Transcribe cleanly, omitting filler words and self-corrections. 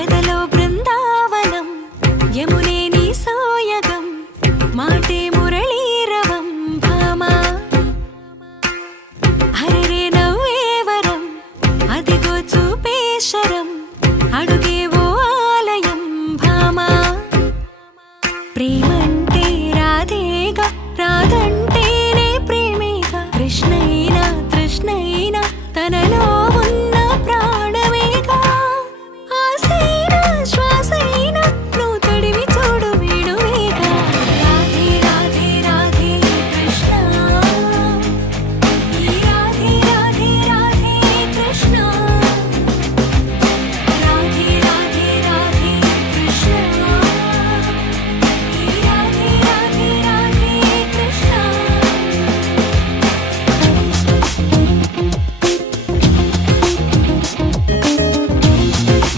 ఎదలో బృందావనం యమునే నీ సోయగం మాటే మురళీరవం భామా హరరే నవ్వేవరం అదిగో చూపేశరం అడుగే